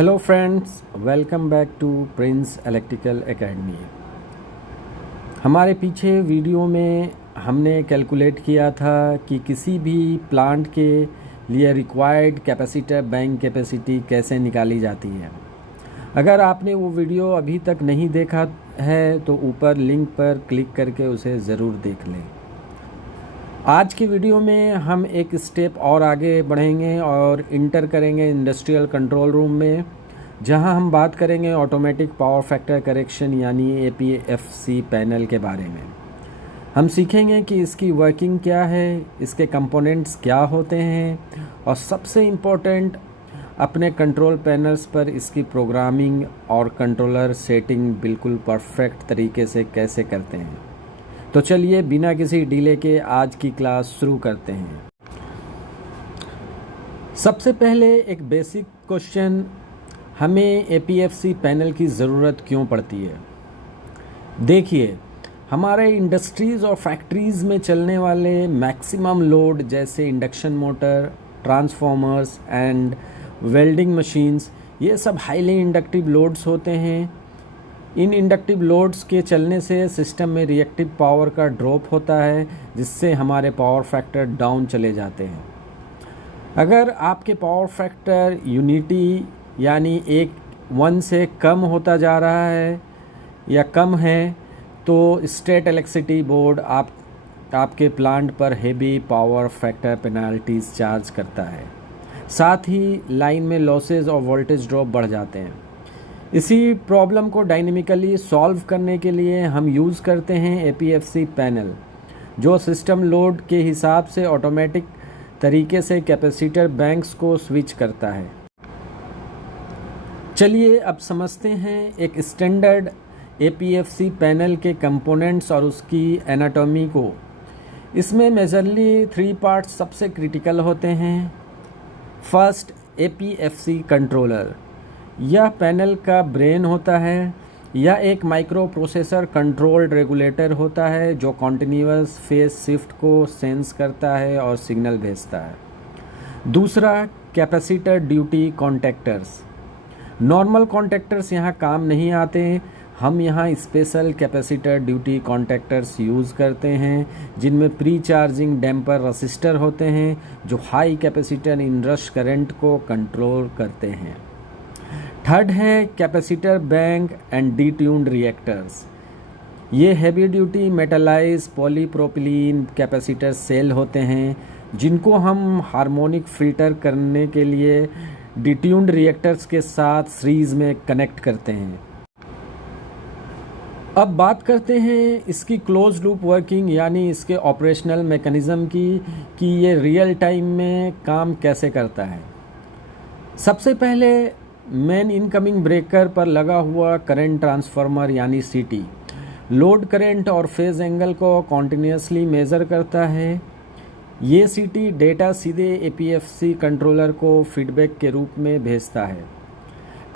Hello friends, welcome back to Prince Electrical Academy. हमारे पीछे video में हमने कैलकुलेट किया था कि किसी भी प्लांट के लिए रिक्वायर्ड कैपेसिटर बैंक कैपेसिटी कैसे निकाली जाती है। अगर आपने वो वीडियो अभी तक नहीं देखा है तो ऊपर लिंक पर क्लिक करके उसे ज़रूर देख लें। आज की वीडियो में हम एक स्टेप और आगे बढ़ेंगे और इंटर करेंगे इंडस्ट्रियल कंट्रोल रूम में, जहां हम बात करेंगे ऑटोमेटिक पावर फैक्टर करेक्शन यानी APFC पैनल के बारे में। हम सीखेंगे कि इसकी वर्किंग क्या है, इसके कंपोनेंट्स क्या होते हैं और सबसे इम्पोर्टेंट अपने कंट्रोल पैनल्स पर इसकी प्रोग्रामिंग और कंट्रोलर सेटिंग बिल्कुल परफेक्ट तरीके से कैसे करते हैं। तो चलिए बिना किसी डिले के आज की क्लास शुरू करते हैं। सबसे पहले एक बेसिक क्वेश्चन, हमें APFC पैनल की ज़रूरत क्यों पड़ती है। देखिए, हमारे इंडस्ट्रीज़ और फैक्ट्रीज़ में चलने वाले मैक्सिमम लोड जैसे induction motor, transformers and welding machines, ये सब हाईली इंडक्टिव लोड्स होते हैं। इन इंडक्टिव लोड्स के चलने से सिस्टम में रिएक्टिव पावर का ड्रॉप होता है, जिससे हमारे पावर फैक्टर डाउन चले जाते हैं। अगर आपके पावर फैक्टर यूनिटी यानी 1 से कम होता जा रहा है या कम है तो स्टेट इलेक्ट्रिसिटी बोर्ड आपके प्लांट पर heavy power factor penalties charge करता है। साथ ही लाइन में लॉसेज और वोल्टेज ड्रॉप बढ़ जाते हैं। इसी प्रॉब्लम को डायनेमिकली सॉल्व करने के लिए हम यूज़ करते हैं APFC पैनल, जो सिस्टम लोड के हिसाब से ऑटोमेटिक तरीके से कैपेसिटर बैंक्स को स्विच करता है। चलिए अब समझते हैं एक स्टैंडर्ड APFC पैनल के कंपोनेंट्स और उसकी एनाटॉमी को। इसमें मेजरली 3 पार्ट्स सबसे क्रिटिकल होते हैं। First, APFC controller. यह पैनल का ब्रेन होता है। यह एक माइक्रो प्रोसेसर कंट्रोल्ड रेगुलेटर होता है जो कॉन्टिन्यूअस फेज शिफ्ट को सेंस करता है और सिग्नल भेजता है। दूसरा, capacitor duty contactors. Normal contactors यहाँ काम नहीं आते। हम यहाँ special capacitor duty contactors use करते हैं, जिनमें प्री चार्जिंग डैम्पर रसिस्टर होते हैं जो हाई कैपेसिटर इनरश करंट को कंट्रोल करते हैं। थर्ड है capacitor bank and detuned reactors. ये heavy duty metallized polypropylene capacitor cell होते हैं, जिनको हम हार्मोनिक फिल्टर करने के लिए डिट्यून्ड रिएक्टर्स के साथ सीरीज में कनेक्ट करते हैं। अब बात करते हैं इसकी क्लोज लूप वर्किंग यानी इसके ऑपरेशनल मैकेनिज़्म की, कि ये रियल टाइम में काम कैसे करता है। सबसे पहले मेन इनकमिंग ब्रेकर पर लगा हुआ करंट ट्रांसफार्मर यानी CT लोड करंट और फेज एंगल को कॉन्टिन्यूसली मेज़र करता है। ये CT डेटा सीधे APFC कंट्रोलर को फीडबैक के रूप में भेजता है।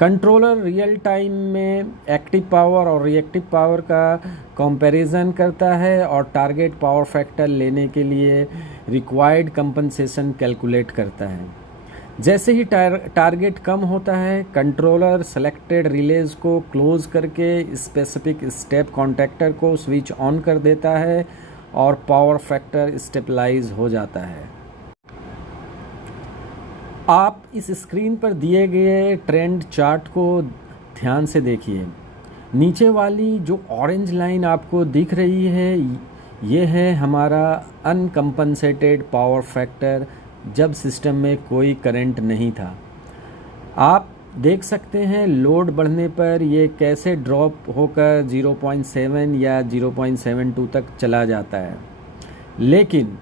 कंट्रोलर रियल टाइम में एक्टिव पावर और रिएक्टिव पावर का कंपैरिजन करता है और टारगेट पावर फैक्टर लेने के लिए रिक्वायर्ड कंपनसेशन कैलकुलेट करता है। जैसे ही टारगेट कम होता है, कंट्रोलर सेलेक्टेड रिलेज को क्लोज करके स्पेसिफिक स्टेप कॉन्टैक्टर को स्विच ऑन कर देता है और पावर फैक्टर स्टेबलाइज हो जाता है। आप इस स्क्रीन पर दिए गए ट्रेंड चार्ट को ध्यान से देखिए। नीचे वाली जो ऑरेंज लाइन आपको दिख रही है, ये है हमारा अनकम्पनसेटेड पावर फैक्टर जब सिस्टम में कोई करंट नहीं था। आप देख सकते हैं लोड बढ़ने पर ये कैसे ड्रॉप होकर 0.7 या 0.72 तक चला जाता है। लेकिन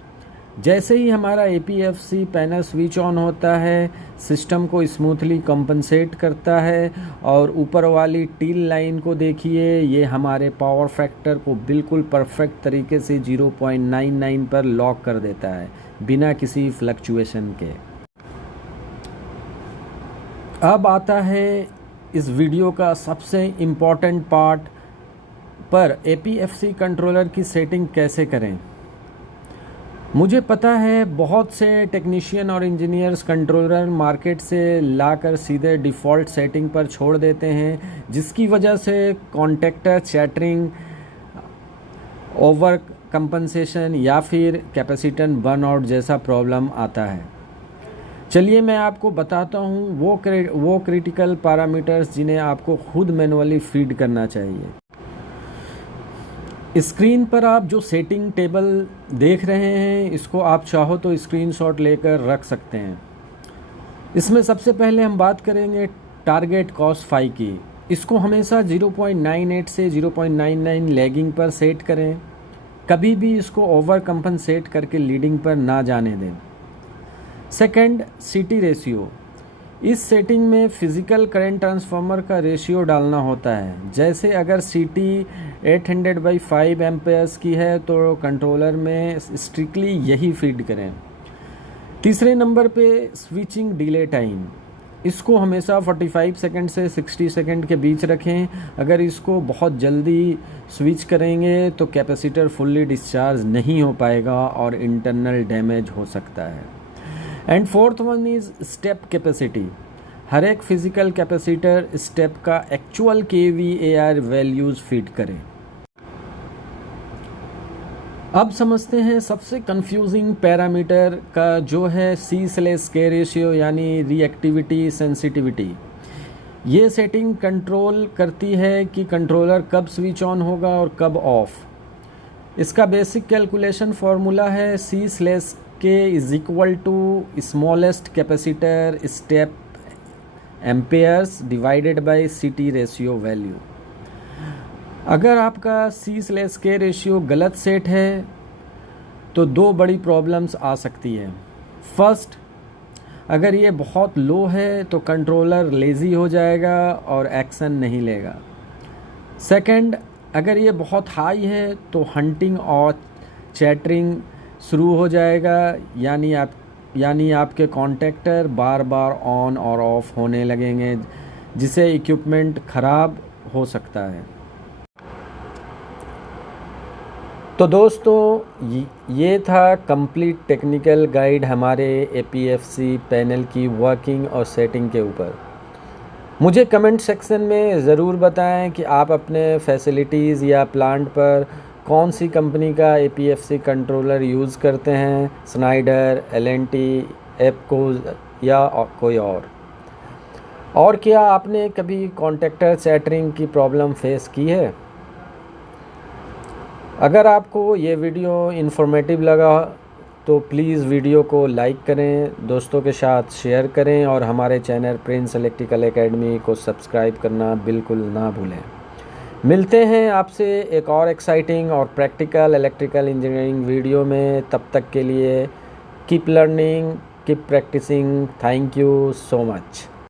जैसे ही हमारा APFC पैनल स्विच ऑन होता है, सिस्टम को स्मूथली कंपनसेट करता है और ऊपर वाली टील लाइन को देखिए, ये हमारे पावर फैक्टर को बिल्कुल परफेक्ट तरीके से 0.99 पर लॉक कर देता है बिना किसी फ्लक्चुएशन के। अब आता है इस वीडियो का सबसे इम्पॉर्टेंट पार्ट पर APFC कंट्रोलर की सेटिंग कैसे करें। मुझे पता है बहुत से टेक्नीशियन और इंजीनियर्स कंट्रोलर मार्केट से लाकर सीधे डिफ़ॉल्ट सेटिंग पर छोड़ देते हैं, जिसकी वजह से कॉन्टैक्टर चैटरिंग, ओवर कंपनसेशन या फिर कैपेसिटेंस बर्नआउट जैसा प्रॉब्लम आता है। चलिए मैं आपको बताता हूँ वो क्रिटिकल पैरामीटर्स जिन्हें आपको खुद मैनुअली फीड करना चाहिए। स्क्रीन पर आप जो सेटिंग टेबल देख रहे हैं, इसको आप चाहो तो स्क्रीनशॉट लेकर रख सकते हैं। इसमें सबसे पहले हम बात करेंगे टारगेट कॉस फाई की। इसको हमेशा 0.98 से 0.99 लैगिंग पर सेट करें। कभी भी इसको ओवर कंपनसेट करके लीडिंग पर ना जाने दें। सेकंड, सीटी रेशियो। इस सेटिंग में फिज़िकल करंट ट्रांसफार्मर का रेशियो डालना होता है। जैसे अगर सीटी 800/5 एम्पेयर्स की है तो कंट्रोलर में स्ट्रिक्टली यही फीड करें। तीसरे नंबर पे स्विचिंग डिले टाइम। इसको हमेशा 45 सेकंड से 60 सेकंड के बीच रखें। अगर इसको बहुत जल्दी स्विच करेंगे तो कैपेसिटर फुल्ली डिस्चार्ज नहीं हो पाएगा और इंटरनल डैमेज हो सकता है। And fourth one is step capacity. हर एक फिज़िकल कैपेसिटर स्टेप का एक्चुअल kVAR वैल्यूज़ फीड करें। अब समझते हैं सबसे कंफ्यूजिंग पैरामीटर का, जो है C/K रेशियो यानी रिएक्टिविटी सेंसिटिविटी। ये सेटिंग कंट्रोल करती है कि कंट्रोलर कब स्विच ऑन होगा और कब ऑफ। इसका बेसिक कैलकुलेशन फार्मूला है C/K = smallest capacitor step Ampere's divided by CT ratio value. अगर आपका C/K रेशियो गलत सेट है तो दो बड़ी प्रॉब्लम्स आ सकती है। फर्स्ट, अगर ये बहुत लो है तो कंट्रोलर लेज़ी हो जाएगा और एक्शन नहीं लेगा। सेकंड, अगर ये बहुत हाई है तो हंटिंग और चैटरिंग शुरू हो जाएगा, यानी आपके कॉन्टैक्टर बार बार ऑन और ऑफ होने लगेंगे, जिससे इक्विपमेंट ख़राब हो सकता है। तो दोस्तों, ये था कंप्लीट टेक्निकल गाइड हमारे APFC पैनल की वर्किंग और सेटिंग के ऊपर। मुझे कमेंट सेक्शन में ज़रूर बताएं कि आप अपने फैसिलिटीज़ या प्लांट पर कौन सी कंपनी का APFC कंट्रोलर यूज़ करते हैं, स्नाइडर, L&T, एपको या कोई और क्या आपने कभी कॉन्टैक्टर चैटरिंग की प्रॉब्लम फेस की है? अगर आपको ये वीडियो इन्फॉर्मेटिव लगा तो प्लीज़ वीडियो को लाइक करें, दोस्तों के साथ शेयर करें और हमारे चैनल प्रिंस इलेक्ट्रिकल एकेडमी को सब्सक्राइब करना बिल्कुल ना भूलें। मिलते हैं आपसे एक और एक्साइटिंग और प्रैक्टिकल इलेक्ट्रिकल इंजीनियरिंग वीडियो में। तब तक के लिए keep learning, keep practising. Thank you so much.